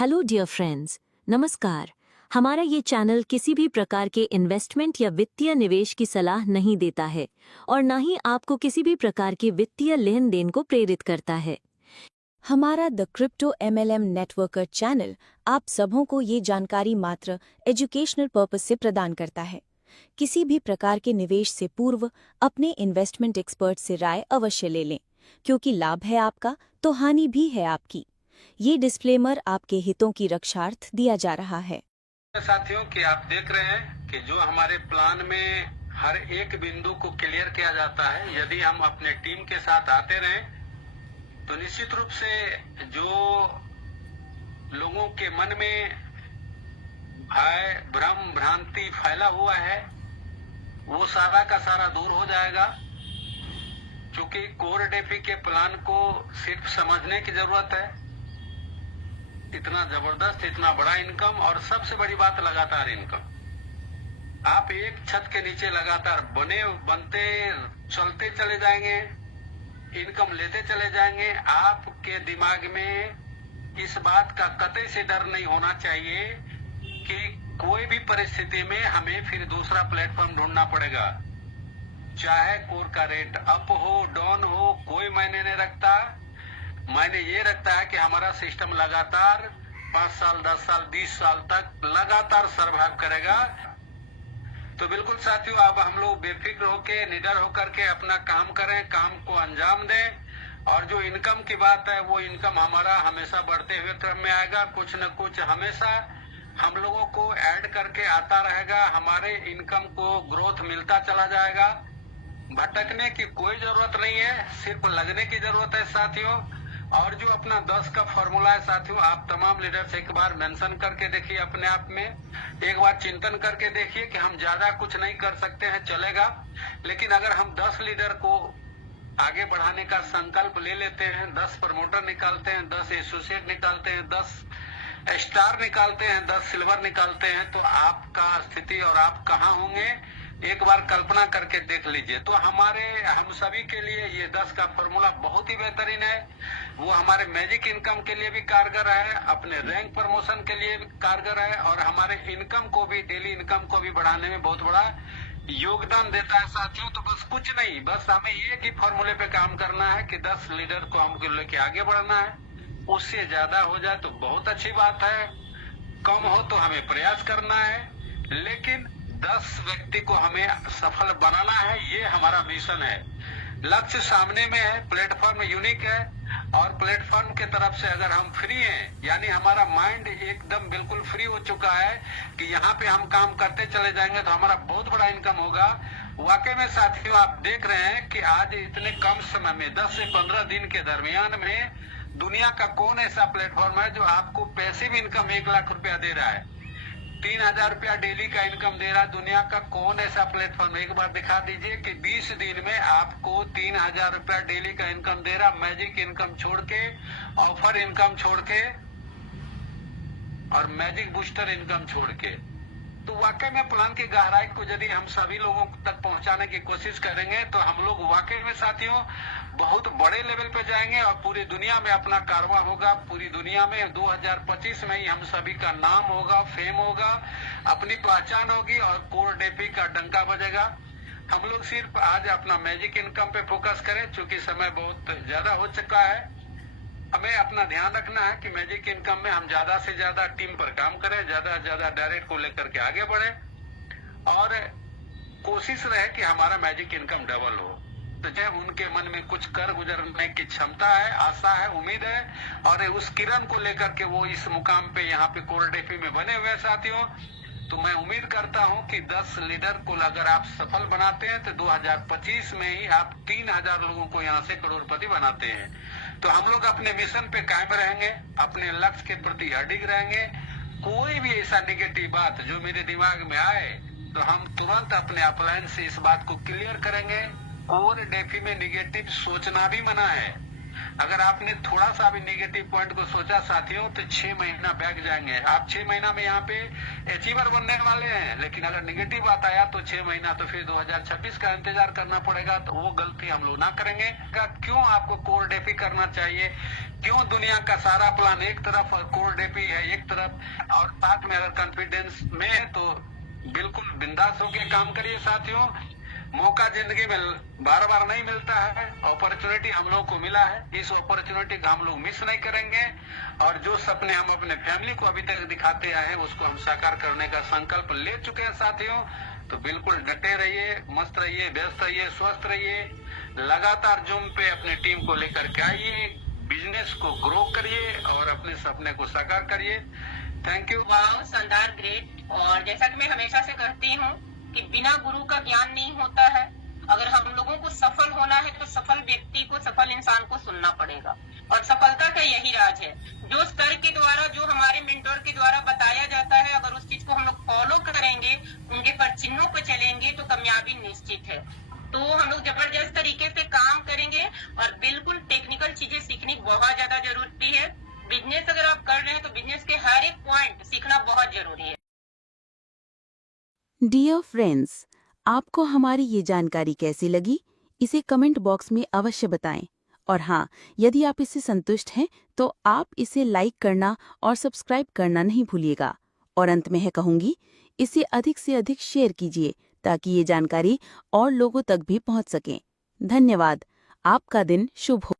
Hello dear friends, नमस्कार। हमारा ये चैनल किसी भी प्रकार के इन्वेस्टमेंट या वित्तीय निवेश की सलाह नहीं देता है और ना ही आपको किसी भी प्रकार के वित्तीय लेन देन को प्रेरित करता है। हमारा the crypto MLM networker channel आप सबों को ये जानकारी मात्र एजुकेशनल पर्पस से प्रदान करता है। किसी भी प्रकार के निवेश से पूर्व अपने इन्वेस्टमेंट एक्सपर्ट से राय अवश्य ले लें, क्योंकि लाभ है आपका तो हानि भी है आपकी। ये डिस्क्लेमर आपके हितों की रक्षार्थ दिया जा रहा है। साथियों कि आप देख रहे हैं कि जो हमारे प्लान में हर एक बिंदु को क्लियर किया जाता है, यदि हम अपने टीम के साथ आते रहें तो निश्चित रूप से जो लोगों के मन में भय, भ्रम, भ्रांति फैला हुआ है वो सारा का सारा दूर हो जाएगा। क्योंकि कोर डेफी के प्लान को सिर्फ समझने की जरूरत है। इतना जबरदस्त, इतना बड़ा इनकम और सबसे बड़ी बात लगातार इनकम। आप एक छत के नीचे लगातार बनते चलते चले जाएंगे, इनकम लेते चले जाएंगे। आपके दिमाग में इस बात का कतई से डर नहीं होना चाहिए कि कोई भी परिस्थिति में हमें फिर दूसरा प्लेटफॉर्म ढूंढना पड़ेगा। चाहे कोर का रेट अप हो, डाउन हो, कोई मायने नहीं रखता। मायने ये रखता है कि हमारा सिस्टम लगातार 5 साल, 10 साल, 20 साल तक लगातार सर्वाइव करेगा। तो बिल्कुल साथियों, अब हम लोग बेफिक्र होके, निडर होकर के अपना काम करें, काम को अंजाम दें। और जो इनकम की बात है वो इनकम हमारा हमेशा बढ़ते हुए क्रम में आएगा। कुछ न कुछ हमेशा हम लोगों को ऐड करके आता रहेगा। हमारे इनकम को ग्रोथ मिलता चला जाएगा। भटकने की कोई जरूरत नहीं है, सिर्फ लगने की जरूरत है साथियों। और जो अपना 10 का फॉर्मूला है साथियों, आप तमाम लीडर्स एक बार मेंशन करके देखिए, अपने आप में एक बार चिंतन करके देखिए कि हम ज्यादा कुछ नहीं कर सकते हैं, चलेगा। लेकिन अगर हम 10 लीडर को आगे बढ़ाने का संकल्प ले लेते हैं, 10 प्रमोटर निकालते हैं, 10 एसोसिएट निकालते हैं, 10 स्टार निकालते हैं, 10 सिल्वर निकालते हैं, तो आपका स्थिति और आप कहाँ होंगे एक बार कल्पना करके देख लीजिए। तो हम सभी के लिए ये 10 का फॉर्मूला बहुत ही बेहतरीन है। वो हमारे मैजिक इनकम के लिए भी कारगर है, अपने रैंक प्रमोशन के लिए भी कारगर है और हमारे इनकम को भी, डेली इनकम को भी बढ़ाने में बहुत बड़ा योगदान देता है साथियों। तो बस कुछ नहीं, बस हमें एक ही फॉर्मूले पे काम करना है कि 10 लीडर को हमको लेके आगे बढ़ना है। उससे ज्यादा हो जाए तो बहुत अच्छी बात है, कम हो तो हमें प्रयास करना है, लेकिन 10 व्यक्ति को हमें सफल बनाना है। ये हमारा मिशन है। लक्ष्य सामने में है, प्लेटफॉर्म यूनिक है और प्लेटफॉर्म के तरफ से अगर हम फ्री हैं, यानी हमारा माइंड एकदम बिल्कुल फ्री हो चुका है कि यहाँ पे हम काम करते चले जाएंगे तो हमारा बहुत बड़ा इनकम होगा। वाकई में साथियों, आप देख रहे हैं कि आज इतने कम समय में 10 से 15 दिन के दरमियान में दुनिया का कौन ऐसा प्लेटफॉर्म है जो आपको पैसिव इनकम 1 लाख रुपया दे रहा है, 3000 रुपया डेली का इनकम दे रहा है। दुनिया का कौन ऐसा प्लेटफॉर्म, एक बार दिखा दीजिए कि 20 दिन में आपको 3000 रुपया डेली का इनकम दे रहा, मैजिक इनकम छोड़ के, ऑफर इनकम छोड़ के और मैजिक बूस्टर इनकम छोड़ के। तो वाकई में प्लान की गहराई को यदि हम सभी लोगों तक पहुंचाने की कोशिश करेंगे तो हम लोग वाकई में साथियों बहुत बड़े लेवल पे जाएंगे और पूरी दुनिया में अपना कारवां होगा। पूरी दुनिया में 2025 में ही हम सभी का नाम होगा, फेम होगा, अपनी पहचान होगी और कोर डेफी का डंका बजेगा। हम लोग सिर्फ आज अपना मैजिक इनकम पे फोकस करें, चूंकि समय बहुत ज्यादा हो चुका है। हमें अपना ध्यान रखना है कि मैजिक इनकम में हम ज्यादा से ज्यादा टीम पर काम करें, ज्यादा से ज्यादा डायरेक्ट को लेकर के आगे बढ़े और कोशिश रहे कि हमारा मैजिक इनकम डबल हो। तो चाहे उनके मन में कुछ कर गुजरने की क्षमता है, आशा है, उम्मीद है और उस किरण को लेकर के वो इस मुकाम पे यहाँ पे कोर डेफी में बने हुए साथियों। तो मैं उम्मीद करता हूँ कि 10 लीडर को अगर आप सफल बनाते हैं तो 2025 में ही आप 3000 लोगों को यहाँ से करोड़पति बनाते हैं। तो हम लोग अपने मिशन पे कायम रहेंगे, अपने लक्ष्य के प्रति अडिग रहेंगे। कोई भी ऐसा निगेटिव बात जो मेरे दिमाग में आए तो हम तुरंत अपने अपलाइन से इस बात को क्लियर करेंगे। कोर डेफी में निगेटिव सोचना भी मना है, अगर आपने थोड़ा सा भी नेगेटिव पॉइंट को सोचा साथियों तो 6 महीना बैक जाएंगे। आप 6 महीना में यहाँ पे अचीवर बनने वाले हैं, लेकिन अगर नेगेटिव बात आया तो 6 महीना तो फिर 2026 का इंतजार करना पड़ेगा। तो वो गलती हम लोग ना करेंगे। क्यों आपको कोर डेपी करना चाहिए? क्यों दुनिया का सारा प्लान एक तरफ और कोर डेपी है एक तरफ, और साथ में अगर कॉन्फिडेंस में है तो बिल्कुल बिंदास होकर काम करिए साथियों। मौका जिंदगी में बार बार नहीं मिलता है, अपॉर्चुनिटी हम लोग को मिला है, इस अपॉर्चुनिटी का हम लोग मिस नहीं करेंगे। और जो सपने हम अपने फैमिली को अभी तक दिखाते आए हैं उसको हम साकार करने का संकल्प ले चुके हैं साथियों। तो बिल्कुल डटे रहिए, मस्त रहिए, व्यस्त रहिए, स्वस्थ रहिए, लगातार जूम पे अपनी टीम को लेकर के आइए, बिजनेस को ग्रो करिए और अपने सपने को साकार करिए। Thank you. वाह, शानदार, ग्रेट। और जैसा कि मैं हमेशा से कहती हूँ कि बिना गुरु का ज्ञान नहीं होता है। अगर हम लोगों को सफल होना है तो सफल व्यक्ति को, सफल इंसान को सुनना पड़ेगा। और सफलता का यही राज है, जो सर के द्वारा, जो हमारे मेंटोर के द्वारा बताया जाता है, अगर उस चीज को हम लोग फॉलो करेंगे, उनके पर चिन्हों पर चलेंगे तो कामयाबी निश्चित है। तो हम लोग जबरदस्त तरीके से काम करेंगे और बिल्कुल टेक्निकल चीजें सीखनी बहुत ज्यादा जरूरी है। बिजनेस अगर आप कर रहे हैं तो बिजनेस के हर एक पॉइंट सीखना बहुत जरूरी है। डियर फ्रेंड्स, आपको हमारी ये जानकारी कैसी लगी, इसे कमेंट बॉक्स में अवश्य बताएं। और हाँ, यदि आप इससे संतुष्ट हैं तो आप इसे लाइक करना और सब्सक्राइब करना नहीं भूलिएगा। और अंत में है कहूँगी, इसे अधिक से अधिक शेयर कीजिए ताकि ये जानकारी और लोगों तक भी पहुँच सके। धन्यवाद। आपका दिन शुभ हो।